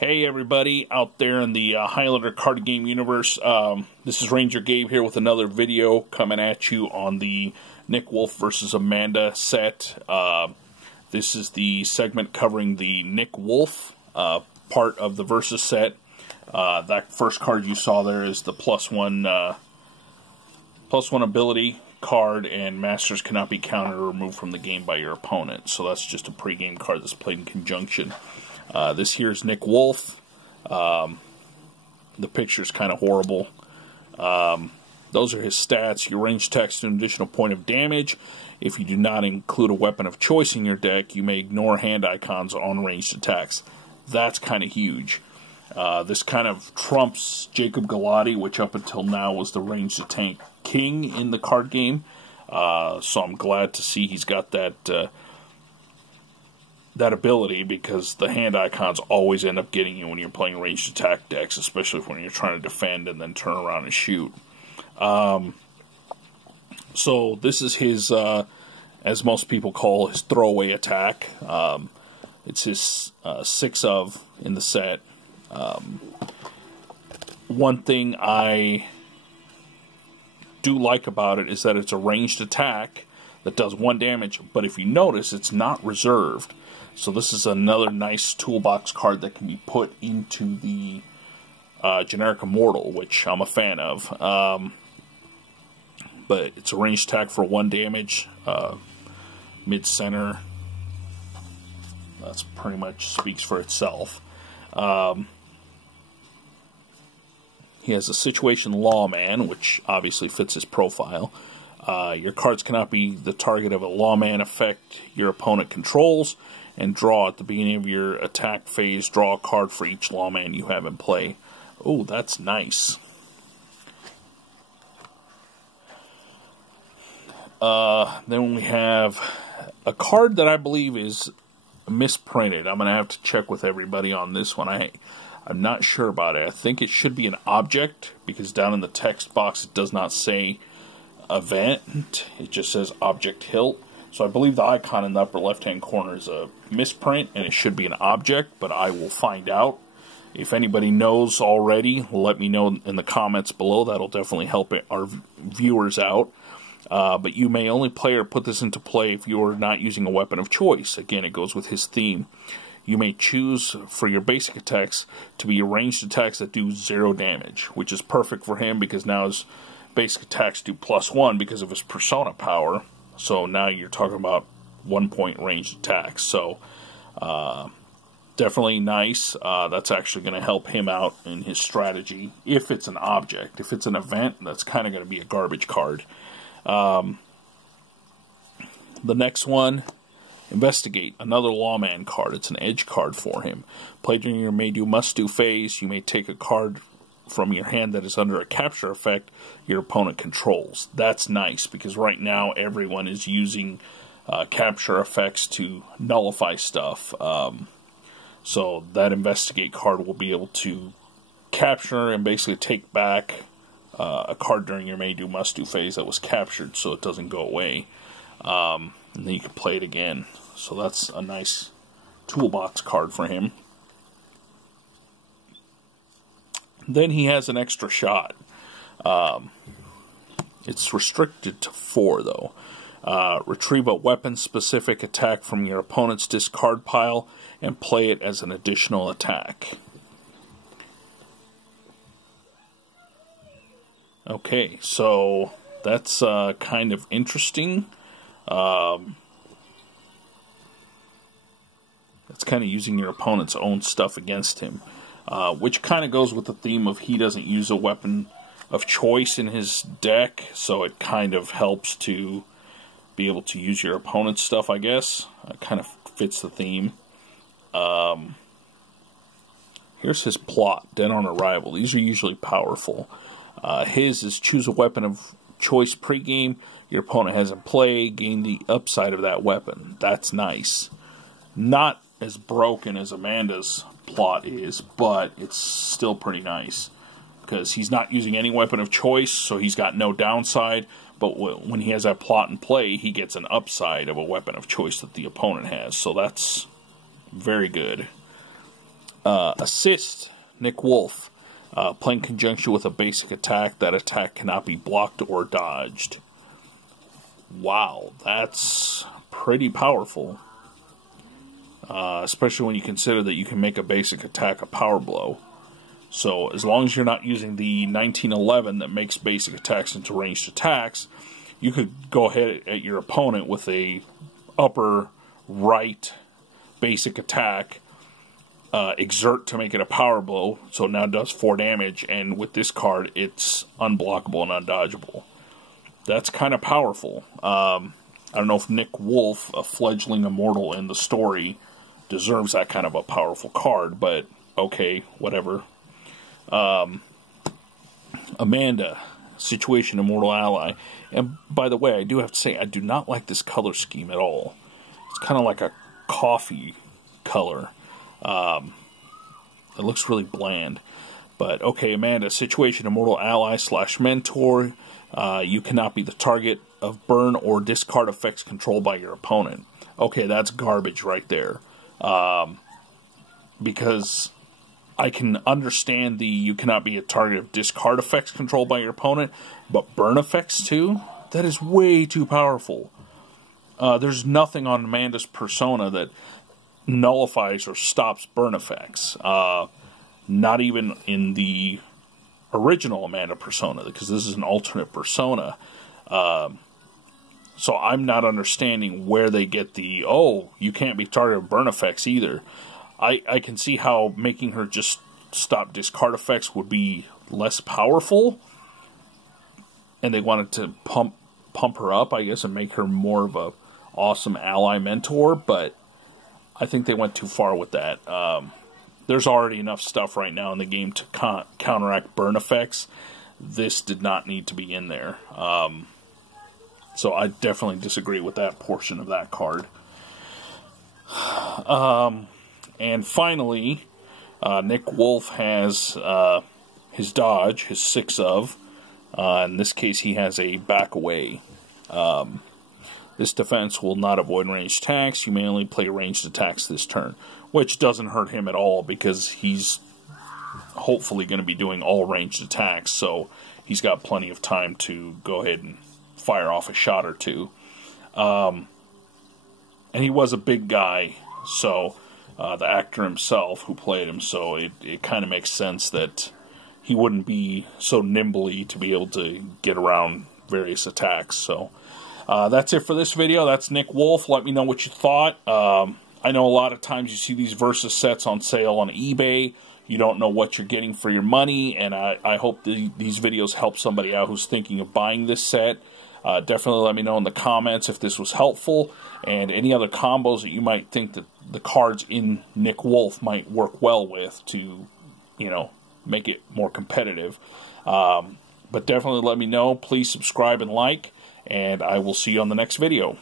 Hey everybody out there in the Highlander card game universe. This is Ranger Gabe here with another video coming at you on the Nick Wolfe versus Amanda set. This is the segment covering the Nick Wolfe part of the versus set. That first card you saw there is the +1 ability card, and masters cannot be countered or removed from the game by your opponent. So that's just a pregame card that's played in conjunction. This here is Nick Wolfe. The picture's kind of horrible. Those are his stats. Your ranged attacks do an additional point of damage. If you do not include a weapon of choice in your deck, you may ignore hand icons on ranged attacks. That's kind of huge. This kind of trumps Jacob Galati, which up until now was the ranged attack king in the card game. So I'm glad to see he's got that ability, because the hand icons always end up getting you when you're playing ranged attack decks, especially when you're trying to defend and then turn around and shoot. So this is his, as most people call, his throwaway attack. It's his 6 of in the set. One thing I do like about it is that it's a ranged attack that does 1 damage, but if you notice, it's not reserved. So this is another nice toolbox card that can be put into the generic Immortal, which I'm a fan of. But it's a ranged attack for 1 damage, mid-center. That's pretty much speaks for itself. He has a Situation Lawman, which obviously fits his profile. Your cards cannot be the target of a Lawman effect your opponent controls, and draw at the beginning of your attack phase. Draw a card for each Lawman you have in play. Oh, that's nice. Then we have a card that I believe is misprinted. I'm going to have to check with everybody on this one. I'm not sure about it. I think it should be an object, because down in the text box it does not say event. It just says object hilt. So I believe the icon in the upper left-hand corner is a misprint, and it should be an object, but I will find out. If anybody knows already, let me know in the comments below. That'll definitely help our viewers out. But you may only play or put this into play if you're not using a weapon of choice. Again, it goes with his theme. You may choose for your basic attacks to be ranged attacks that do 0 damage, which is perfect for him because now his basic attacks do +1 because of his persona power. So now you're talking about 1-point ranged attacks. So definitely nice. That's actually going to help him out in his strategy if it's an object. If it's an event, that's kind of going to be a garbage card. The next one, Investigate, another Lawman card. It's an edge card for him. Played during your may do must do phase, you may take a card from your hand that is under a capture effect your opponent controls. That's nice, because right now everyone is using capture effects to nullify stuff. So that Investigate card will be able to capture and basically take back a card during your may do must do phase that was captured, so it doesn't go away. And then you can play it again. So that's a nice toolbox card for him. Then he has an extra shot. It's restricted to 4, though. Retrieve a weapon-specific attack from your opponent's discard pile and play it as an additional attack. Okay, so that's kind of interesting. It's kind of using your opponent's own stuff against him, which kind of goes with the theme of he doesn't use a weapon of choice in his deck, so it kind of helps to be able to use your opponent's stuff, I guess. It kind of fits the theme. Here's his plot, Dead on Arrival. These are usually powerful. His is choose a weapon of choice pregame your opponent has in play, gain the upside of that weapon. That's nice. Not as broken as Amanda's plot is, but it's still pretty nice, because he's not using any weapon of choice, so he's got no downside, but when he has that plot in play, he gets an upside of a weapon of choice that the opponent has, so that's very good. Assist, Nick Wolfe. Play in conjunction with a basic attack. That attack cannot be blocked or dodged. Wow, that's pretty powerful. Especially when you consider that you can make a basic attack a power blow. So as long as you're not using the 1911 that makes basic attacks into ranged attacks, you could go ahead at your opponent with a upper right basic attack, exert to make it a power blow, so now it does 4 damage, and with this card it's unblockable and undodgeable. That's kind of powerful. I don't know if Nick Wolfe, a fledgling immortal in the story, deserves that kind of a powerful card, but okay, whatever. Amanda, Situation Immortal Ally. And by the way, I do have to say, I do not like this color scheme at all. It's kind of like a coffee color. It looks really bland. But okay, Amanda, Situation Immortal Ally / Mentor. You cannot be the target of burn or discard effects controlled by your opponent. Okay, that's garbage right there. Because I can understand the you cannot be a target of discard effects controlled by your opponent, but burn effects too? That is way too powerful. There's nothing on Amanda's persona that nullifies or stops burn effects. Not even in the original Amanda persona, because this is an alternate persona. So I'm not understanding where they get the, oh, you can't be targeted of burn effects either. I can see how making her just stop discard effects would be less powerful, and they wanted to pump her up, I guess, and make her more of a awesome ally mentor, but I think they went too far with that. There's already enough stuff right now in the game to counteract burn effects. This did not need to be in there. So I definitely disagree with that portion of that card. And finally, Nick Wolfe has his dodge, his 6 of. In this case, he has a back away. This defense will not avoid ranged attacks. You may only play ranged attacks this turn, which doesn't hurt him at all because he's hopefully going to be doing all ranged attacks, so he's got plenty of time to go ahead and fire off a shot or two. And he was a big guy, so the actor himself who played him, so it kind of makes sense that he wouldn't be so nimbly to be able to get around various attacks. So that's it for this video. That's Nick Wolfe. Let me know what you thought. I know a lot of times you see these Versus sets on sale on eBay. You don't know what you're getting for your money, and I hope these videos help somebody out who's thinking of buying this set. Definitely let me know in the comments if this was helpful, and any other combos that you might think that the cards in Nick Wolfe might work well with to, you know, make it more competitive. But definitely let me know. Please subscribe and like, and I will see you on the next video.